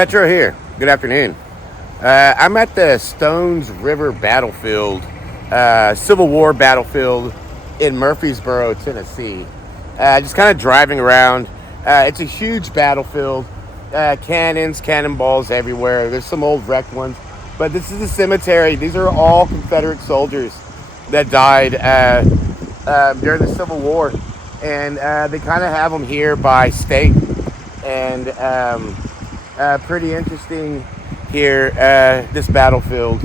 Petro here. Good afternoon. I'm at the Stones River battlefield, Civil War battlefield in Murfreesboro, Tennessee. Just kind of driving around. It's a huge battlefield. Cannons, cannonballs everywhere. There's some old wrecked ones. But this is a cemetery. These are all Confederate soldiers that died during the Civil War. And they kind of have them here by state. And pretty interesting here, this battlefield.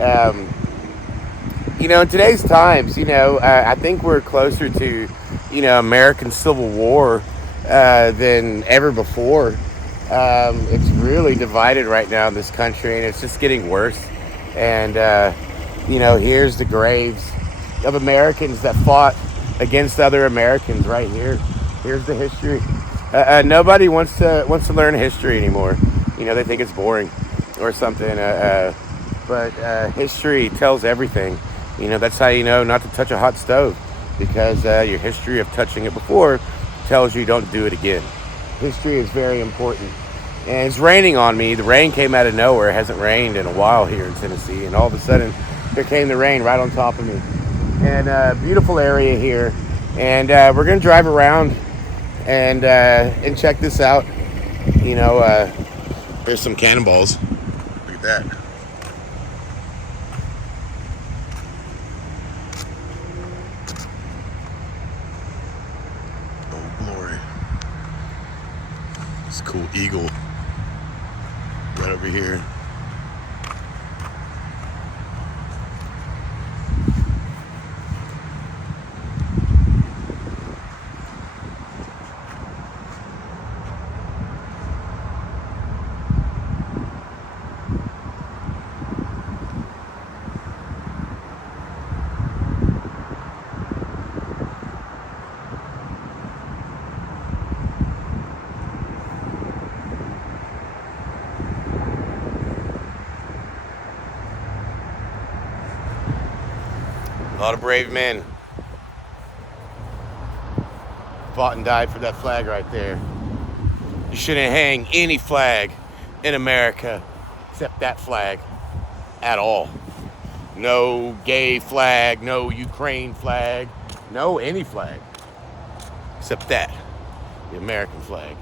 Um, in today's times, I think we're closer to, American Civil War than ever before. It's really divided right now in this country, and it's just getting worse. And, here's the graves of Americans that fought against other Americans right here. Here's the history. Nobody wants to learn history anymore. They think it's boring or something. But history tells everything. That's how you know not to touch a hot stove, because your history of touching it before tells you don't do it again. History is very important. And it's raining on me. The rain came out of nowhere. It hasn't rained in a while here in Tennessee, and all of a sudden there came the rain right on top of me. And beautiful area here. And we're gonna drive around and check this out. There's some cannonballs. Look at that. Oh glory! It's a cool eagle right over here. A lot of brave men fought and died for that flag right there. You shouldn't hang any flag in America except that flag at all. No gay flag, no Ukraine flag, no any flag except that, the American flag.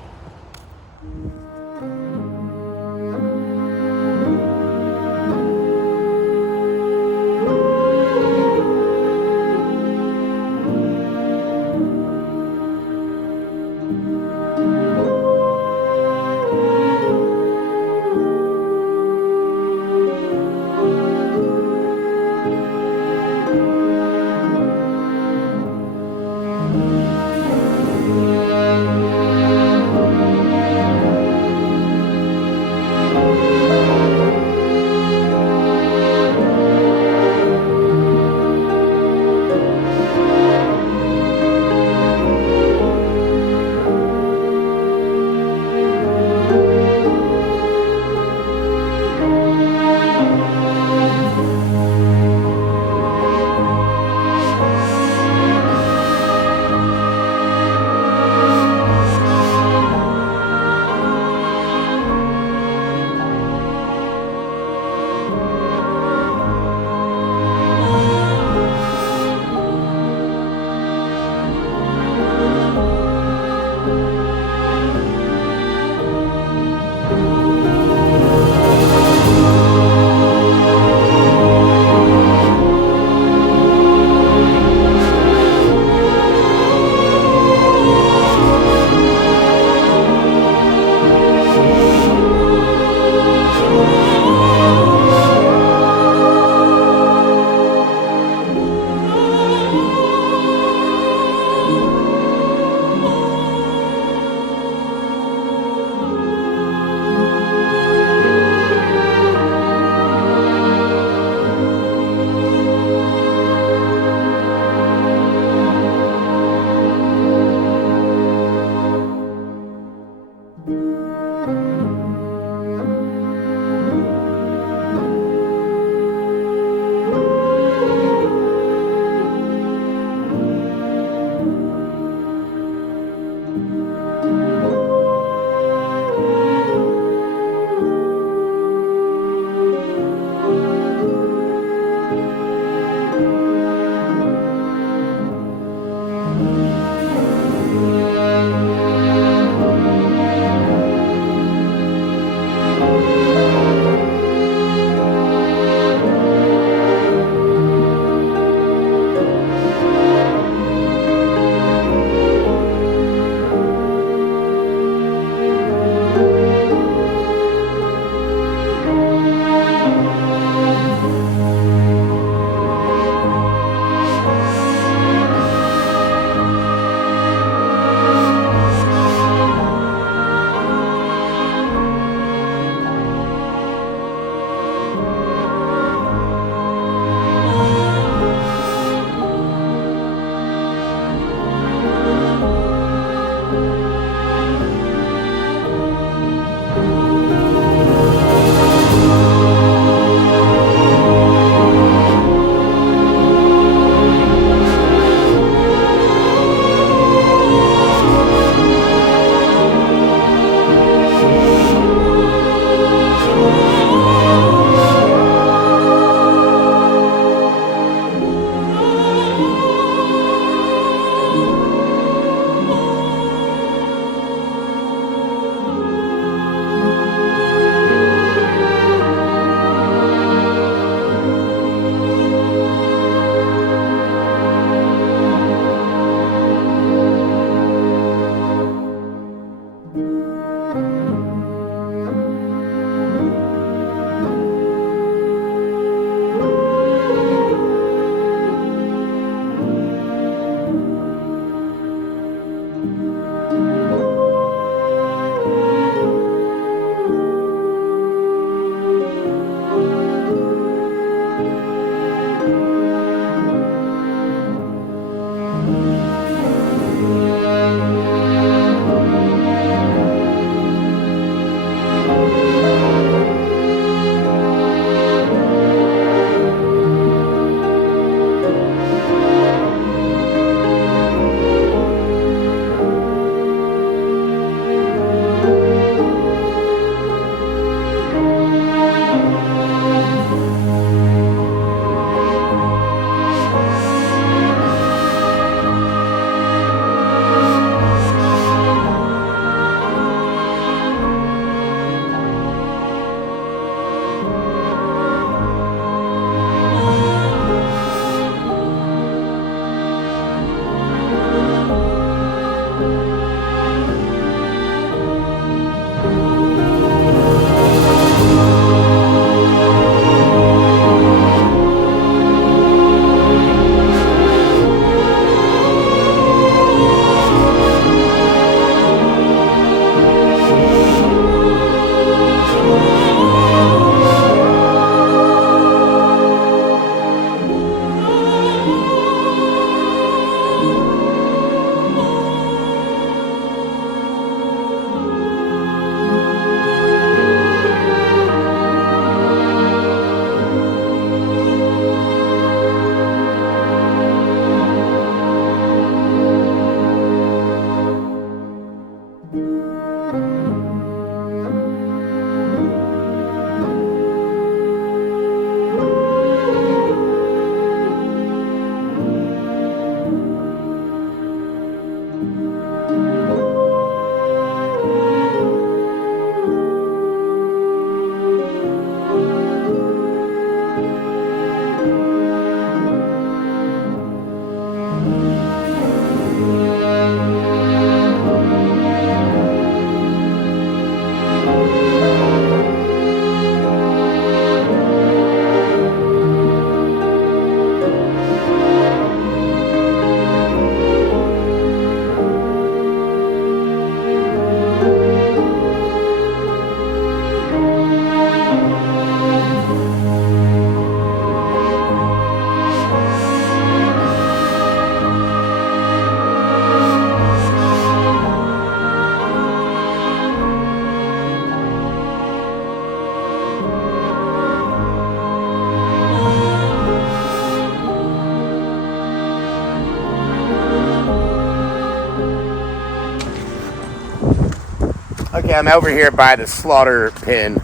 Okay, I'm over here by the slaughter pen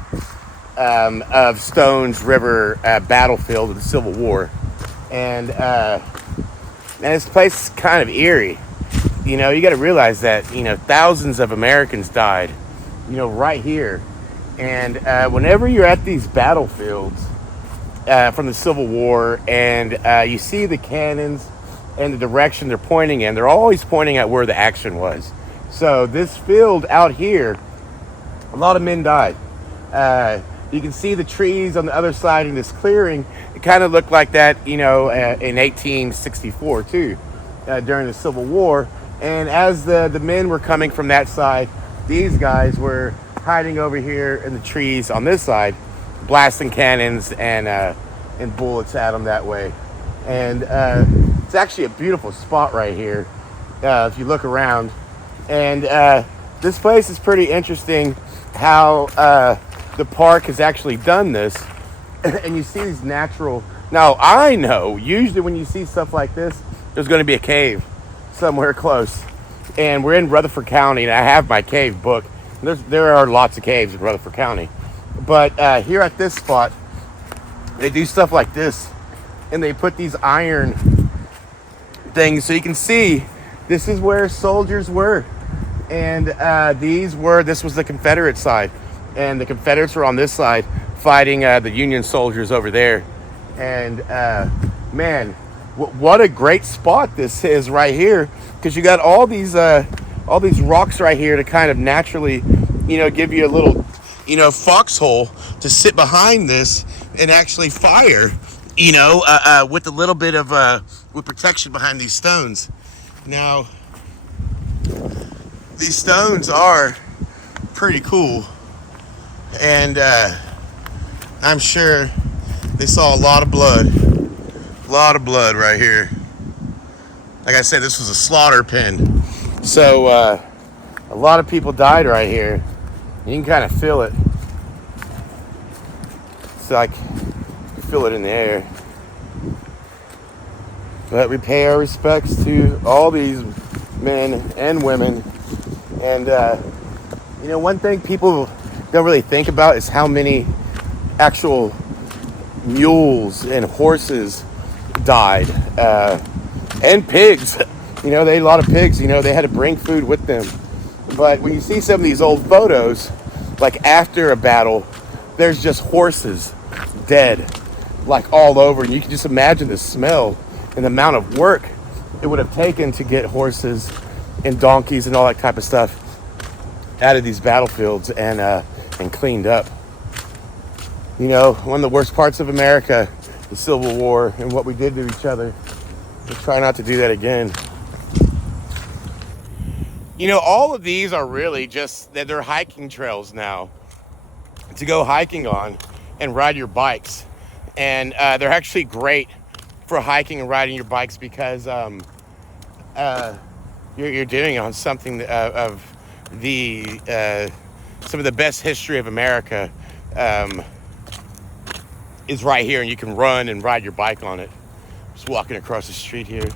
of Stones River battlefield of the Civil War, and this place is kind of eerie. You know, you got to realize that thousands of Americans died, right here, and whenever you're at these battlefields from the Civil War, and you see the cannons and the direction they're pointing in, they're always pointing at where the action was. So this field out here, a lot of men died. You can see the trees on the other side in this clearing. It kind of looked like that, in 1864 too, during the Civil War. And as the men were coming from that side, these guys were hiding over here in the trees on this side, blasting cannons and bullets at them that way. And it's actually a beautiful spot right here if you look around. And this place is pretty interesting how the park has actually done this. And you see these natural... Now, I know usually when you see stuff like this, there's going to be a cave somewhere close. And we're in Rutherford County, and I have my cave book. There are lots of caves in Rutherford County. But here at this spot, they do stuff like this. And they put these iron things so you can see this is where soldiers were. And this was the Confederate side. And the Confederates were on this side fighting the Union soldiers over there. And man, what a great spot this is right here, because you got all these rocks right here to kind of naturally, give you a little, foxhole to sit behind this and actually fire, with a little bit of with protection behind these stones. Now, these stones are pretty cool, and I'm sure they saw a lot of blood right here. Like I said, this was a slaughter pen, so a lot of people died right here. You can kind of feel it. It's like you feel it in the air. But we pay our respects to all these men and women. And one thing people don't really think about is how many actual mules and horses died, and pigs. They had a lot of pigs. They had to bring food with them. But when you see some of these old photos, like after a battle, there's just horses dead, like all over. And you can just imagine the smell and the amount of work it would have taken to get horses and donkeys and all that type of stuff out of these battlefields and cleaned up. One of the worst parts of America, the Civil War, and what we did to each other. We'll try not to do that again. All of these are really just that they're hiking trails now to go hiking on and ride your bikes. And they're actually great for hiking and riding your bikes because you're doing it on something of the some of the best history of America is right here, and you can run and ride your bike on it. Just walking across the street here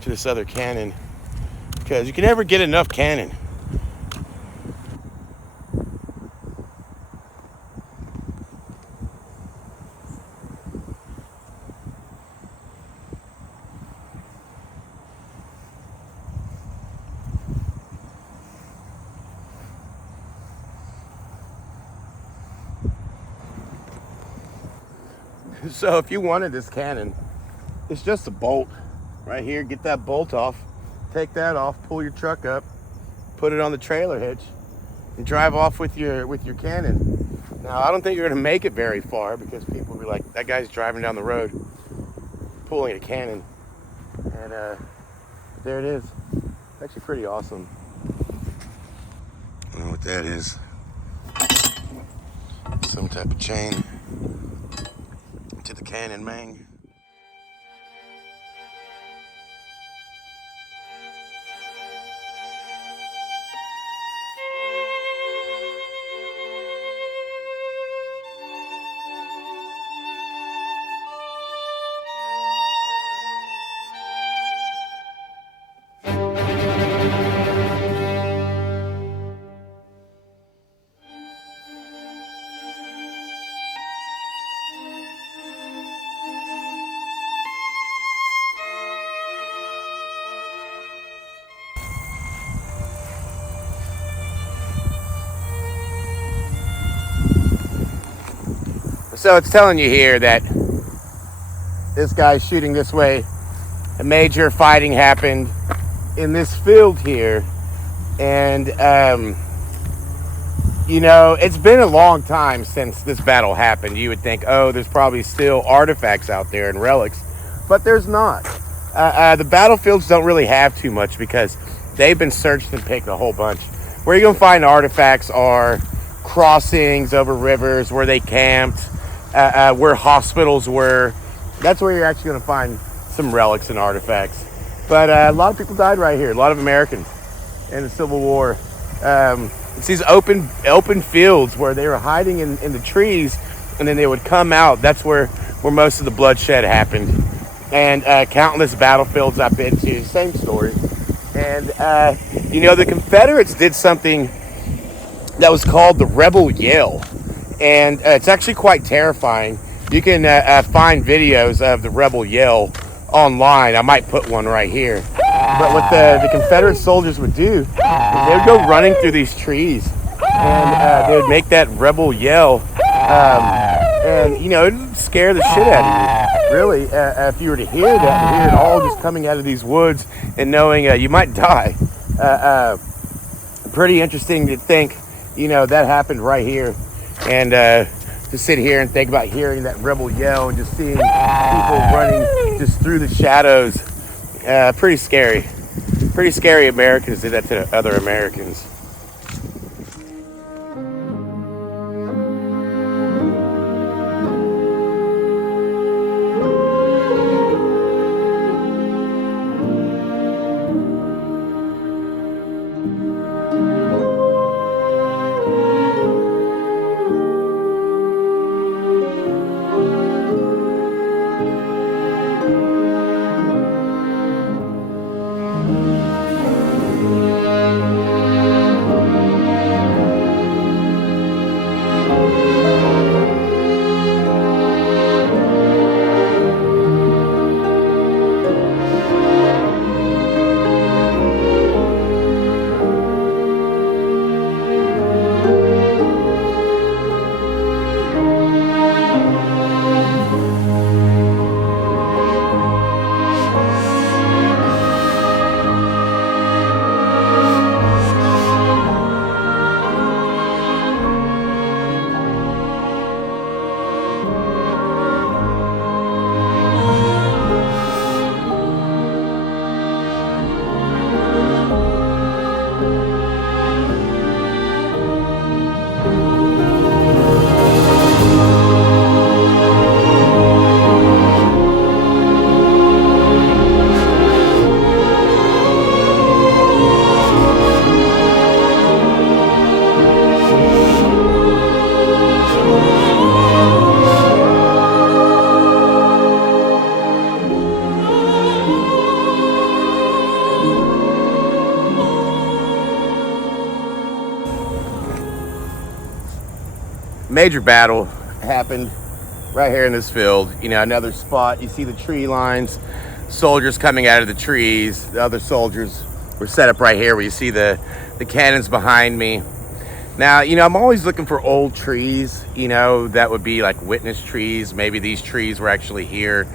to this other cannon, because you can never get enough cannon. So if you wanted this cannon, it's just a bolt right here. Get that bolt off, take that off, pull your truck up, put it on the trailer hitch, and drive off with your cannon. Now, I don't think you're going to make it very far, because people will be like, that guy's driving down the road pulling a cannon. And there it is. It's actually pretty awesome. I don't know what that is. Some type of chain to the cannon, man. So it's telling you here that this guy's shooting this way. A major fighting happened in this field here. And, you know, it's been a long time since this battle happened. You would think, oh, there's probably still artifacts out there and relics. But there's not. The battlefields don't really have too much because they've been searched and picked a whole bunch. Where you're going to find artifacts are crossings over rivers, where they camped, where hospitals were. That's where you're actually going to find some relics and artifacts. But a lot of people died right here. A lot of Americans in the Civil War. It's these open fields where they were hiding in the trees, and then they would come out. That's where most of the bloodshed happened. And countless battlefields I've been to, same story. And, you know, the Confederates did something that was called the Rebel Yell. And it's actually quite terrifying. You can find videos of the Rebel Yell online. I might put one right here. But what the Confederate soldiers would do is they would go running through these trees. And they would make that Rebel Yell. And, you know, it would scare the shit out of you. Really, if you were to hear that, and hear it all just coming out of these woods and knowing you might die. Pretty interesting to think, you know, that happened right here. And to sit here and think about hearing that Rebel Yell and just seeing people running just through the shadows. Pretty scary. Pretty scary Americans did that to other Americans. Major battle happened right here in this field. You know, another spot. You see the tree lines, soldiers coming out of the trees. The other soldiers were set up right here where you see the cannons behind me. Now, you know, I'm always looking for old trees, you know, that would be like witness trees. Maybe these trees were actually here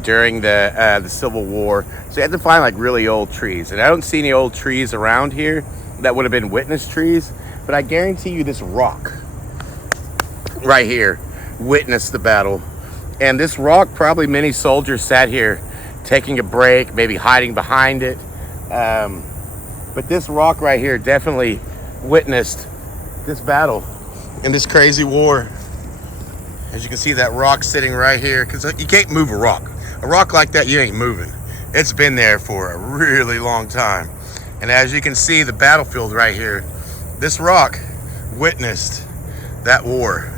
during the Civil War. So you have to find like really old trees. And I don't see any old trees around here that would have been witness trees. But I guarantee you this rock right here witnessed the battle. And this rock, probably many soldiers sat here taking a break, maybe hiding behind it. But this rock right here definitely witnessed this battle and this crazy war. As you can see, that rock sitting right here, because you can't move a rock. A rock like that, you ain't moving. It's been there for a really long time. And as you can see, the battlefield right here, this rock witnessed that war.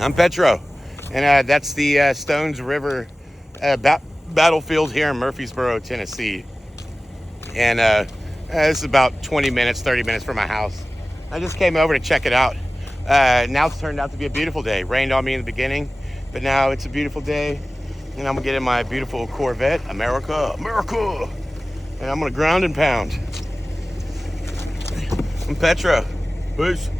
I'm Petro, and that's the Stones River battlefield here in Murfreesboro, Tennessee. And this is about 20 minutes, 30 minutes from my house. I just came over to check it out. Now it's turned out to be a beautiful day. Rained on me in the beginning, but now it's a beautiful day. And I'm gonna get in my beautiful Corvette, America, America. And I'm gonna ground and pound. I'm Petra. Peace.